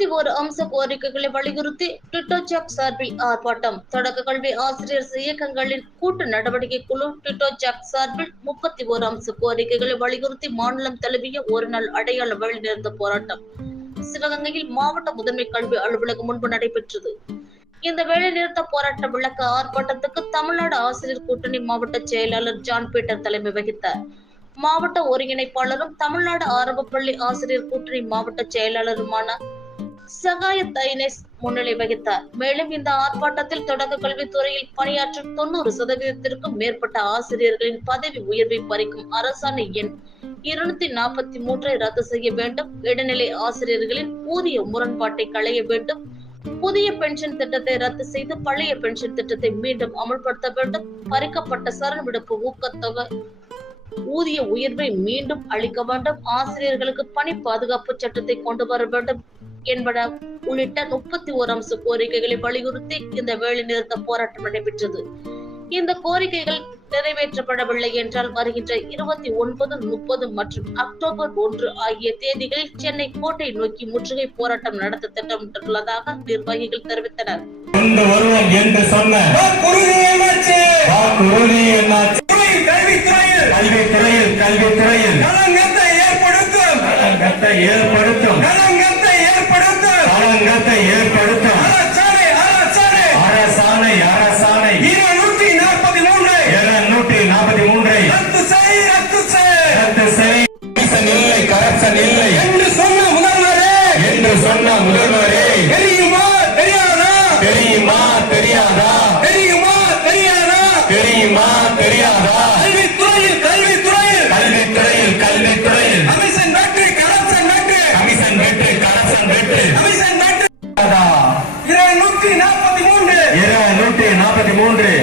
இருபத்தி ஓரு அம்ச கோரிக்கைகளை வலியுறுத்தி டிட்டோஜாக் சார்பில் ஆர்ப்பாட்டம். தொடக்க கல்வி ஆசிரியர் இயக்கங்களின் கூட்டு நடவடிக்கை குழு டிட்டோஜாக் சார்பில் முப்பத்தி ஓரு அம்ச கோரிக்கைகளை வலியுறுத்தி மாநிலம் தழுவிய ஒரு நாள் அடையாள வேலைநிறுத்த போராட்டம். சிவகங்கையில் மாவட்ட முதன்மை கல்வி அலுவலகம் முன்பு நடைபெற்றது. இந்த வேலைநிறுத்த போராட்ட விளக்க ஆர்ப்பாட்டத்துக்கு தமிழ்நாடு ஆசிரியர் கூட்டணி மாவட்ட செயலாளர் ஜான் பீட்டர் தலைமை வகித்தார். மாவட்ட ஒருங்கிணைப்பாளரும் தமிழ்நாடு ஆரம்ப பள்ளி ஆசிரியர் கூட்டணி மாவட்ட செயலாளருமான சகாய தைனேஸ் முன்னிலை வகித்தார். மேலும் இந்த ஆர்ப்பாட்டத்தில் தொடக்க கல்வித்துறையில் பணியாற்றும் தொண்ணூறு சதவீதத்திற்கும் மேற்பட்ட ஆசிரியர்களின் பதவி உயர்வை பறிக்கும் அரசாணை எண் இருநூத்தி நாற்பத்தி மூன்றை ரத்து செய்ய வேண்டும். இடைநிலை ஆசிரியர்களின் ஊதிய முரண்பாட்டை களைய வேண்டும். புதிய பென்ஷன் திட்டத்தை ரத்து செய்து பழைய பென்ஷன் திட்டத்தை மீண்டும் அமல்படுத்த வேண்டும். பறிக்கப்பட்ட சரண் விடுப்பு ஊக்கத்தொகை ஊதிய உயர்வை மீண்டும் அளிக்க வேண்டும். ஆசிரியர்களுக்கு பணி பாதுகாப்பு சட்டத்தை கொண்டு வர வேண்டும். என்பன உள்ளிட்ட முப்பத்தி ஓர் அம்ச கோரிக்கைகளை வலியுறுத்தி இந்த வேலை நிறுத்த போராட்டம் நடைபெற்றது. இந்த கோரிக்கைகள் நிறைவேற்றப்படவில்லை என்றால் வருகின்ற இருபத்தி ஒன்பது முப்பது மற்றும் அக்டோபர் ஒன்று ஆகிய தேதிகளில் சென்னை கோட்டை நோக்கி முற்றுகை போராட்டம் நடத்த திட்டமிட்டுள்ளதாக நிர்வாகிகள் தெரிவித்தனர். கல்வித்துறையில். கல்வித்துறையில் ஏற்படுத்தும். கரப்ஷன் இல்லை. என்று சொன்ன முதல்வரே. என்று சொன்ன முதல்வரே. தெரியுமா? தெரியாதா? தெரியுமா? தெரியாதா? தெரியுமா? தெரியாதா? தெரியுமா? தெரியாதா? கல்வித்துறையில் கல்வித்துறையில். கல்வித்துறையில் கல்வித்துறையில். கமிஷன் வெற்றி கரப்ஷன் வெற்றி. கமிஷன் வெற்றி கரப்ஷன் வெற்றி. கமிஷன் வெற்றி? இருநூற்றி நாற்பத்தி மூன்று. இருநூற்றி நாற்பத்தி மூன்று.